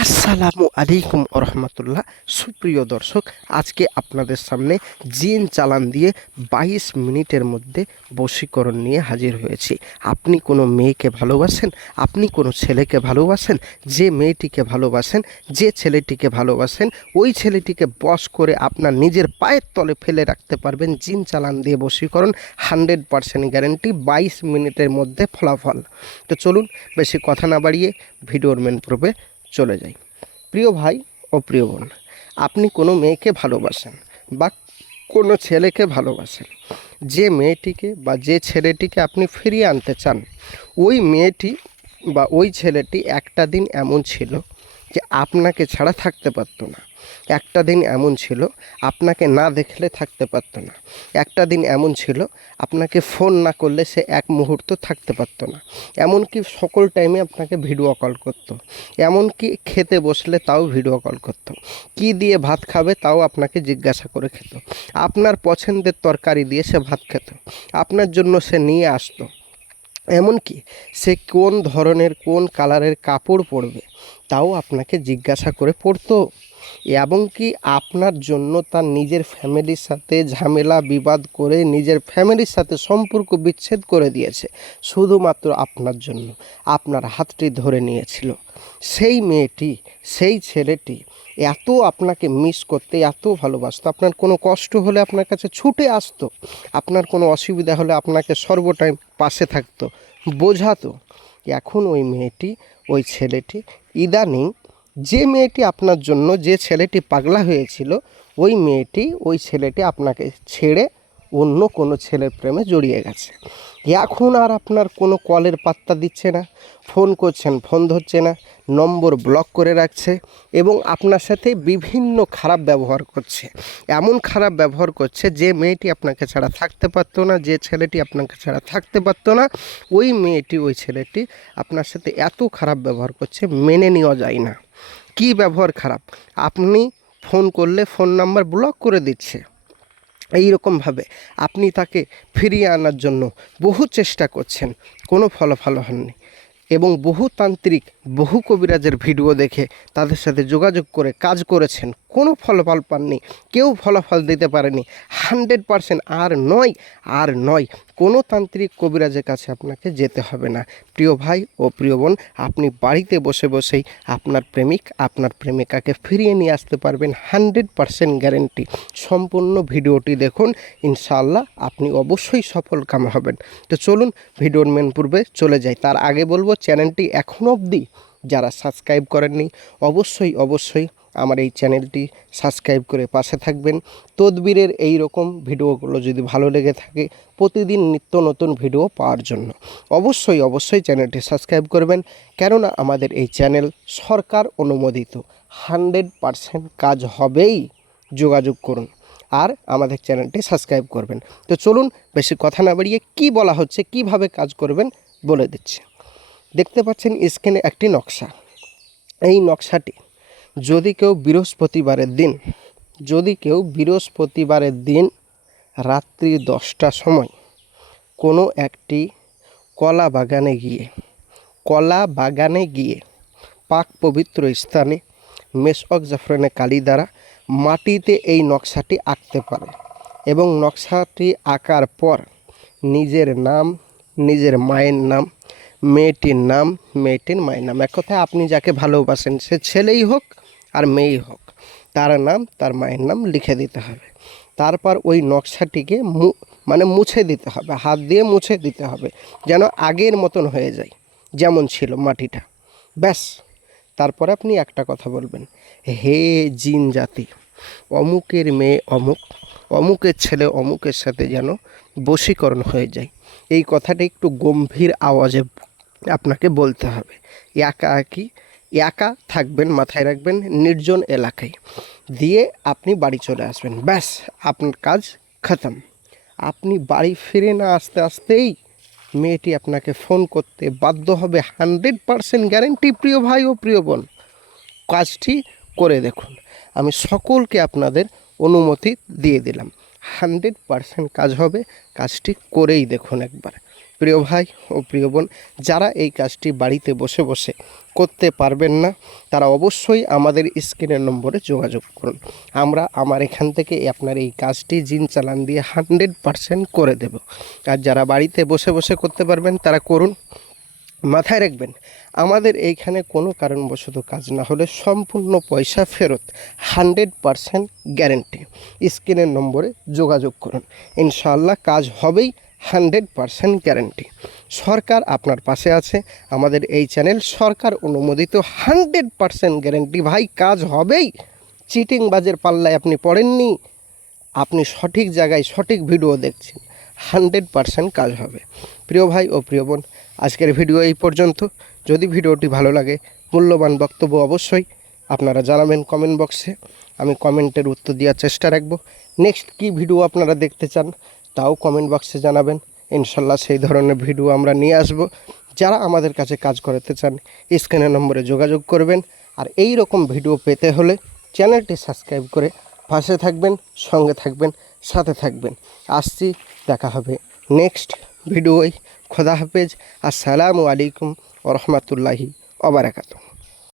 আসসালামু আলাইকুম রহমতুল্লাহ। সুপ্রিয় দর্শক, আজকে আপনাদের সামনে জিন চালান দিয়ে 22 মিনিটের মধ্যে বশীকরণ নিয়ে হাজির হয়েছি। আপনি কোনো মেয়েকে ভালোবাসেন, আপনি কোনো ছেলেকে ভালোবাসেন, যে মেয়েটিকে ভালোবাসেন, যে ছেলেটিকে ভালোবাসেন, ওই ছেলেটিকে বশ করে আপনার নিজের পায়ের তলে ফেলে রাখতে পারবেন জিন চালান দিয়ে বশীকরণ। 100% গ্যারেন্টি, 22 মিনিটের মধ্যে ফলাফল। তো চলুন বেশি কথা না বাড়িয়ে ভিডিওর মেন পর্বে চলে যাই। প্রিয় ভাই ও প্রিয় বোন, আপনি কোনো মেয়েকে ভালোবাসেন বা কোনো ছেলেকে ভালোবাসেন, যে মেয়েটিকে বা যে ছেলেটিকে আপনি ফিরিয়ে আনতে চান, ওই মেয়েটি বা ওই ছেলেটি একটা দিন এমন ছিল যে আপনাকে ছাড়া থাকতে পারতো না। একটা দিন এমন ছিল আপনাকে না দেখলে থাকতে পারতো না। একটা দিন এমন ছিল আপনাকে ফোন না করলে সে এক মুহূর্ত থাকতে পারতো না। এমনকি সকল টাইমে আপনাকে ভিডিও কল করতো, এমনকি খেতে বসলে তাও ভিডিও কল করতো, কি দিয়ে ভাত খাবে তাও আপনাকে জিজ্ঞাসা করে খেত, আপনার পছন্দের তরকারি দিয়ে সে ভাত খেত, আপনার জন্য সে নিয়ে আসতো, এমনকি সে কোন ধরনের কোন কালারের কাপড় পরবে তাও আপনাকে জিজ্ঞাসা করে পরতো। এবং কি আপনার জন্য তার নিজের ফ্যামিলির সাথে ঝামেলা বিবাদ করে নিজের ফ্যামিলির সাথে সম্পর্ক বিচ্ছেদ করে দিয়েছে শুধুমাত্র আপনার জন্য। আপনার হাতটি ধরে নিয়েছিল। সেই মেয়েটি, সেই ছেলেটি এত আপনাকে মিস করতে, এত ভালোবাসতো, আপনার কোনো কষ্ট হলে আপনার কাছে ছুটে আসতো, আপনার কোনো অসুবিধা হলে আপনাকে সর্বটাইম পাশে থাকতো, বোঝাতো। এখন ওই মেয়েটি, ওই ছেলেটি ইদানিং, যে মেয়েটি আপনার জন্য, যে ছেলেটি পাগলা হয়েছিল, ওই মেয়েটি, ওই ছেলেটি আপনাকে ছেড়ে অন্য কোনো ছেলের প্রেমে জড়িয়ে গেছে। এখন আর আপনার কোনো কলের পাত্তা দিচ্ছে না, ফোন করছেন ফোন ধরছে না, নম্বর ব্লক করে রাখছে এবং আপনার সাথে বিভিন্ন খারাপ ব্যবহার করছে। এমন খারাপ ব্যবহার করছে, যে মেয়েটি আপনাকে ছাড়া থাকতে পারতো না, যে ছেলেটি আপনাকে ছাড়া থাকতে পারতো না, ওই মেয়েটি, ওই ছেলেটি আপনার সাথে এত খারাপ ব্যবহার করছে, মেনে নেওয়া যায় না। কি ব্যবহার খারাপ! আপনি ফোন করলে ফোন নাম্বার ব্লক করে দিচ্ছে। এই রকমভাবে আপনি তাকে ফিরিয়ে আনার জন্য বহু চেষ্টা করছেন, কোনো ফলাফল হয়নি। এবং বহু তান্ত্রিক, বহু কবিরাজের ভিডিও দেখে তাদের সাথে যোগাযোগ করে কাজ করেছেন, কোনো ফলাফল পাননি, কেউ ফলাফল দিতে পারেনি। 100% আর নয়, আর নয়, কোনো তান্ত্রিক কবিরাজের কাছে আপনাকে যেতে হবে না। প্রিয় ভাই ও প্রিয় বোন, আপনি বাড়িতে বসে বসেই আপনার প্রেমিক, আপনার প্রেমিকাকে ফিরিয়ে নিয়ে আসতে পারবেন। 100% গ্যারেন্টি। সম্পূর্ণ ভিডিওটি দেখুন, ইনশাআল্লাহ আপনি অবশ্যই সফল কাম হবেন। তো চলুন ভিডিওর মেন পূর্বে চলে যাই। তার আগে বলবো, চ্যানেলটি এখনও অবধি যারা সাবস্ক্রাইব করেননি, অবশ্যই অবশ্যই আমার এই চ্যানেলটি সাবস্ক্রাইব করে পাশে থাকবেন। তদবিরের এই রকম ভিডিওগুলো যদি ভালো লেগে থাকে, প্রতিদিন নিত্য নতুন ভিডিও পাওয়ার জন্য অবশ্যই অবশ্যই চ্যানেলটি সাবস্ক্রাইব করবেন। কেননা আমাদের এই চ্যানেল সরকার অনুমোদিত। 100% কাজ হবেই। যোগাযোগ করুন আর আমাদের চ্যানেলটি সাবস্ক্রাইব করবেন। তো চলুন বেশি কথা না বাড়িয়ে কি বলা হচ্ছে, কিভাবে কাজ করবেন বলে দিচ্ছি। দেখতে পাচ্ছেন স্ক্রিনে একটি নকশা। এই নকশাটি যদি কেউ বৃহস্পতিবারের দিন, যদি কেউ বৃহস্পতিবারের দিন রাত্রি 10টার সময় কোনো একটি কলা বাগানে গিয়ে পাক পবিত্র স্থানে মেশক জাফরানে কালি দ্বারা মাটিতে এই নকশাটি আঁকতে পারে এবং নকশাটি আঁকার পর নিজের নাম, নিজের মায়ের নাম, মেয়েটির নাম, মেয়েটির মায়ের নাম, এক কথায় আপনি যাকে ভালোবাসেন, সে ছেলেই হোক আর মেয়েই হোক, তার নাম, তার মায়ের নাম লিখে দিতে হবে। তারপর ওই নকশাটিকে মুছে দিতে হবে, হাত দিয়ে মুছে দিতে হবে, যেন আগের মতন হয়ে যায় যেমন ছিল মাটিটা। ব্যাস। তারপরে আপনি একটা কথা বলবেন, হে জিন জাতি, অমুকের মেয়ে অমুক, অমুকের ছেলে অমুকের সাথে যেন বশীকরণ হয়ে যায়। এই কথাটা একটু গম্ভীর আওয়াজে আপনাকে বলতে হবে। একা থাকবেন, মাথায় রাখবেন, নির্জন এলাকায় দিয়ে আপনি বাড়ি চলে আসবেন। ব্যাস, আপনার কাজ খতম। আপনি বাড়ি ফিরে না আসতে আসতেই মেয়েটি আপনাকে ফোন করতে বাধ্য হবে। 100% গ্যারেন্টি। প্রিয় ভাই ও প্রিয় বোন, কাজটি করে দেখুন। আমি সকলকে আপনাদের অনুমতি দিয়ে দিলাম, 100% কাজ হবে। কাজটি করেই দেখুন একবার। প্রিয় ভাই ও প্রিয় বোন, যারা এই কাজটি বাড়িতে বসে বসে করতে পারবেন না তারা অবশ্যই আমাদের স্ক্রিনের নম্বরে যোগাযোগ করুন। আমার এখান থেকে আপনার এই কাজটি জিন চালান দিয়ে 100% করে দেব। আর যারা বাড়িতে বসে বসে করতে পারবেন তারা করুন। মাথায় রাখবেন, আমাদের এইখানে কোনো কারণবশত কাজ না হলে সম্পূর্ণ পয়সা ফেরত, 100% গ্যারেন্টি। স্ক্রিনের নম্বরে যোগাযোগ করুন, ইনশাআল্লাহ কাজ হবেই, 100% গ্যারেন্টি। সরকার আপনার পাশে আছে, আমাদের এই চ্যানেল সরকার অনুমোদিত, 100% গ্যারেন্টি। ভাই কাজ হবেই, চিটিংবাজের পাল্লায় আপনি পড়েননি, আপনি সঠিক জায়গায় সঠিক ভিডিও দেখছেন, 100% কাজ হবে। প্রিয় ভাই ও প্রিয় বোন, আজকের ভিডিও এই পর্যন্ত। যদি ভিডিওটি ভালো লাগে মূল্যবান বক্তব্য অবশ্যই আপনারা জানাবেন কমেন্ট বক্সে, আমি কমেন্টের উত্তর দেওয়ার চেষ্টা রাখব। নেক্সট কি ভিডিও আপনারা দেখতে চান তাও কমেন্ট বক্সে জানাবেন, ইনশাল্লাহ সেই ধরনের ভিডিও আমরা নিয়ে আসব। যারা আমাদের কাছে কাজ করাতে চান স্ক্রিনের নম্বরে যোগাযোগ করবেন। আর এই রকম ভিডিও পেতে হলে চ্যানেলটি সাবস্ক্রাইব করে পাশে থাকবেন, সঙ্গে থাকবেন, সাথে থাকবেন। আসছি, দেখা হবে নেক্সট ভিডিওয়। খোদা হাফেজ। আসসালামু আলাইকুম ওয়া রাহমাতুল্লাহি ওয়া বারাকাতুহু।